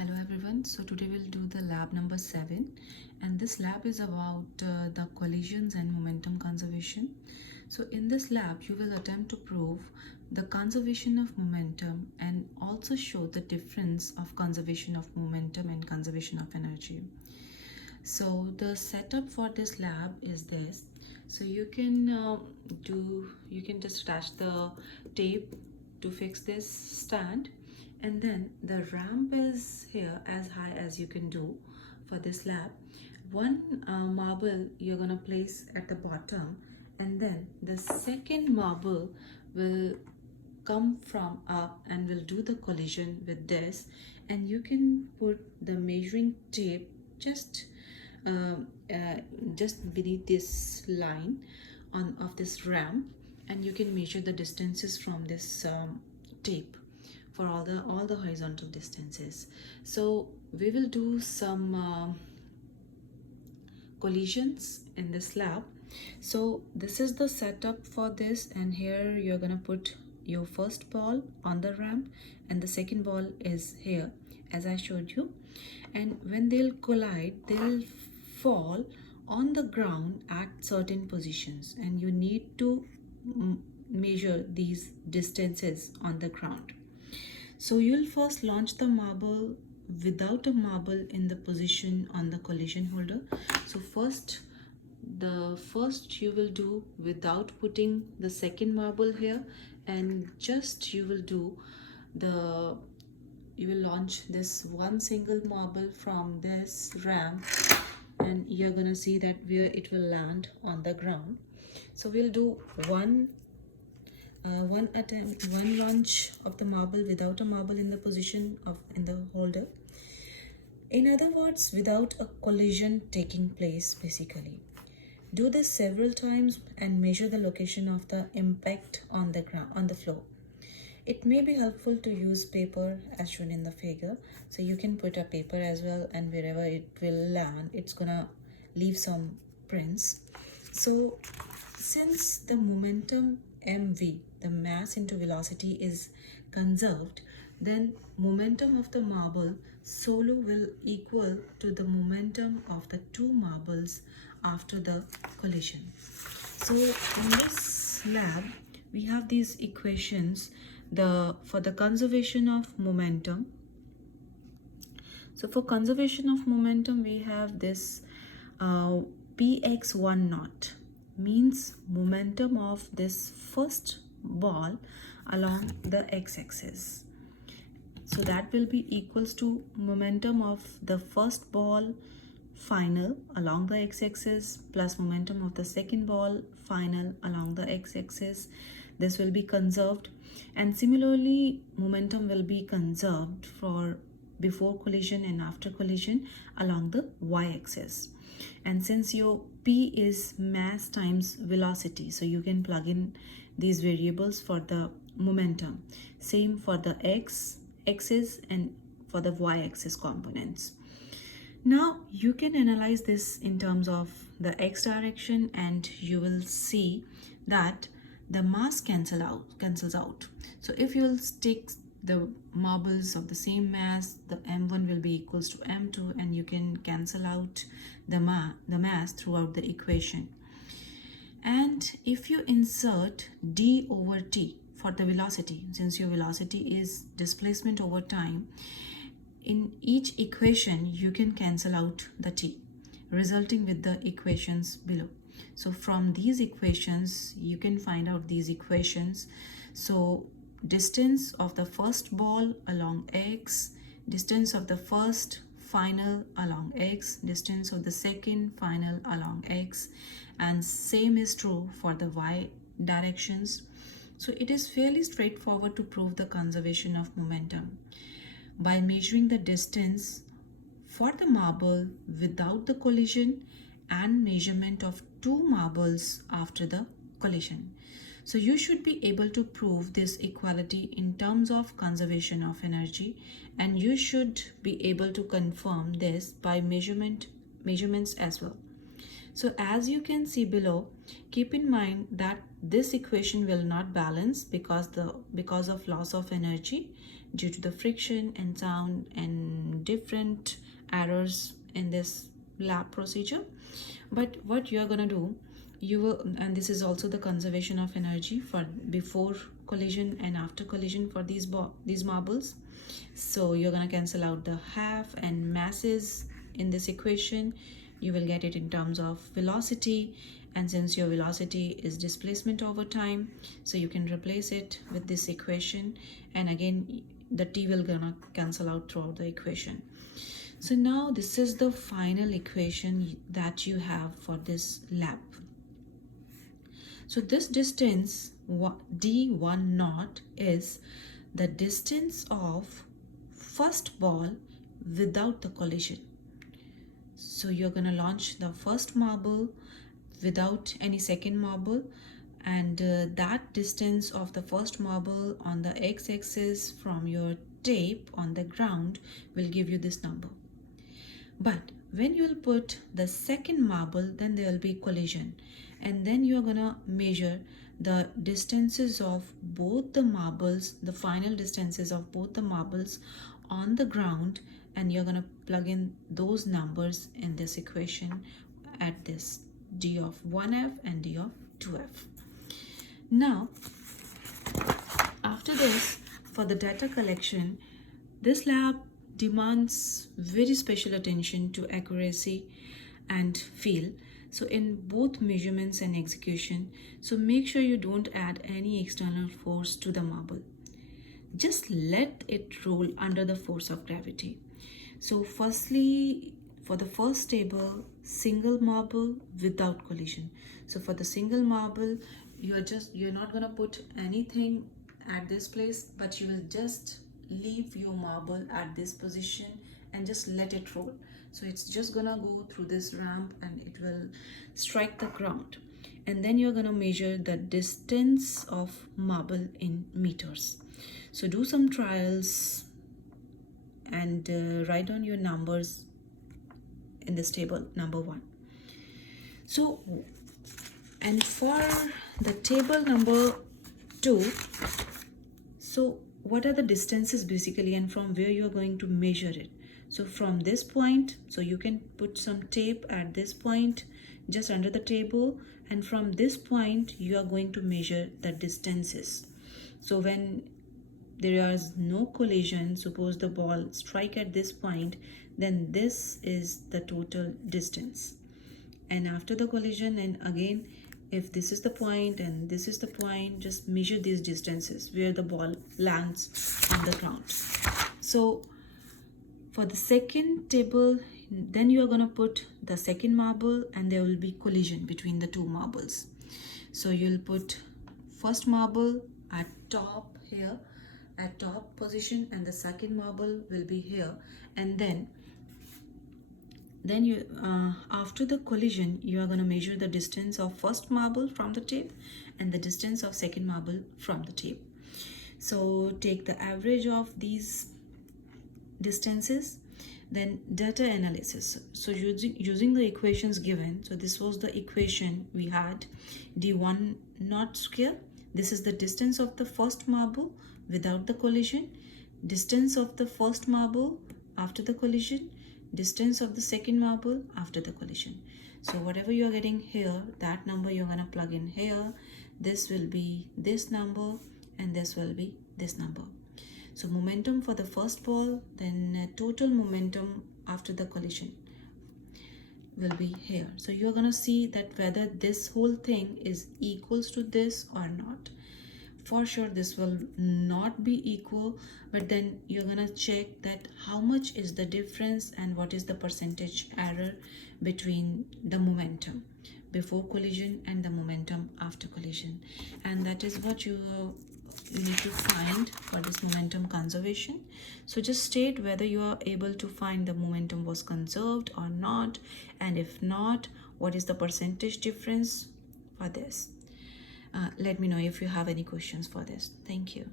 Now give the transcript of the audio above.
Hello everyone, so today we'll do the lab number 7, and this lab is about the collisions and momentum conservation. So in this lab you will attempt to prove the conservation of momentum and also show the difference of conservation of momentum and conservation of energy. So the setup for this lab is this. So you can just attach the tape to fix this stand, and then the ramp is here as high as you can do for this lab. One marble you're gonna place at the bottom, and then the second marble will come from up and will do the collision with this, and you can put the measuring tape just um, uh, just beneath this line on of this ramp, and you can measure the distances from this tape for all the horizontal distances. So we will do some collisions in this lab. So this is the setup for this, and here you're gonna put your first ball on the ramp and the second ball is here as I showed you, and when they'll collide they'll fall on the ground at certain positions, and you need to measure these distances on the ground. So you'll first launch the marble without a marble in the position on the collision holder. So first you will do without putting the second marble here, and just you will do the you will launch this one single marble from this ramp, and you're gonna see that where it will land on the ground. So we'll do one attempt, one launch of the marble without a marble in the position of in the holder. In other words, without a collision taking place basically. Do this several times and measure the location of the impact on the ground on the floor. It may be helpful to use paper as shown in the figure. So you can put a paper as well, and wherever it will land, it's gonna leave some prints. So since the momentum mv, the mass into velocity, is conserved, then momentum of the marble solo will equal to the momentum of the two marbles after the collision. So in this lab we have these equations for the conservation of momentum. So for conservation of momentum we have this px1 naught means momentum of this first ball along the x-axis. So that will be equals to momentum of the first ball final along the x-axis plus momentum of the second ball final along the x-axis. This will be conserved, and similarly momentum will be conserved for before collision and after collision along the y-axis. And since your p is mass times velocity, so you can plug in these variables for the momentum. Same for the x-axis and for the y-axis components. Now you can analyze this in terms of the x direction, and you will see that the mass cancels out. So if you will take the marbles of the same mass, the m1 will be equals to m2, and you can cancel out the mass throughout the equation. And if you insert d over t for the velocity, since your velocity is displacement over time, in each equation you can cancel out the t, resulting with the equations below. So from these equations you can find out these equations. So distance of the first ball along x, distance of the first final along x, distance of the second final along x, and same is true for the y directions. So it is fairly straightforward to prove the conservation of momentum by measuring the distance for the marble without the collision and measurement of two marbles after the collision. So you should be able to prove this equality in terms of conservation of energy, and you should be able to confirm this by measurements as well. So as you can see below, keep in mind that this equation will not balance because of loss of energy due to the friction and sound and find different errors in this lab procedure. But what you are going to do, you will, and this is also the conservation of energy for before collision and after collision for these marbles. So you're going to cancel out the half and masses in this equation. You will get it in terms of velocity, and since your velocity is displacement over time, so you can replace it with this equation, and again the t will gonna cancel out throughout the equation. So now this is the final equation that you have for this lap. So this distance d1 naught is the distance of first ball without the collision. So you're going to launch the first marble without any second marble, and that distance of the first marble on the x-axis from your tape on the ground will give you this number. But when you'll put the second marble, then there will be collision, and then you're gonna measure the distances of both the marbles, the final distances of both the marbles on the ground, and you're gonna plug in those numbers in this equation at this d of 1f and d of 2f. Now after this, for the data collection, this lab demands very special attention to accuracy and feel, so in both measurements and execution. So make sure you don't add any external force to the marble, just let it roll under the force of gravity. So firstly, for the first table, single marble without collision. So for the single marble, you're not gonna put anything at this place, but you will just leave your marble at this position and just let it roll. So it's just gonna go through this ramp and it will strike the ground, and then you're gonna measure the distance of marble in meters. So do some trials and write down your numbers in this table number 1. So, and for the table number 2, so what are the distances basically, and from where you are going to measure it? So from this point, so you can put some tape at this point just under the table, and from this point you are going to measure the distances. So when there is no collision, suppose the ball strike at this point, then this is the total distance. And after the collision, and again, if this is the point and this is the point, just measure these distances where the ball lands on the ground. So for the second table, then you are going to put the second marble and there will be collision between the two marbles. So you'll put first marble at top here, at top position, and the second marble will be here, and then you after the collision you are going to measure the distance of first marble from the tape and the distance of second marble from the tape. So take the average of these distances, then data analysis. So using the equations given, so this was the equation we had, d1 naught square, this is the distance of the first marble without the collision, distance of the first marble after the collision, distance of the second marble after the collision. So whatever you're getting here, that number you're gonna plug in here. This will be this number and this will be this number. So momentum for the first ball, then total momentum after the collision will be here. So you're gonna see that whether this whole thing is equals to this or not. For sure this will not be equal, but then you're gonna check that how much is the difference and what is the percentage error between the momentum before collision and the momentum after collision, and that is what you need to find for this momentum conservation. So just state whether you are able to find the momentum was conserved or not, and if not, what is the percentage difference for this. Let me know if you have any questions for this. Thank you.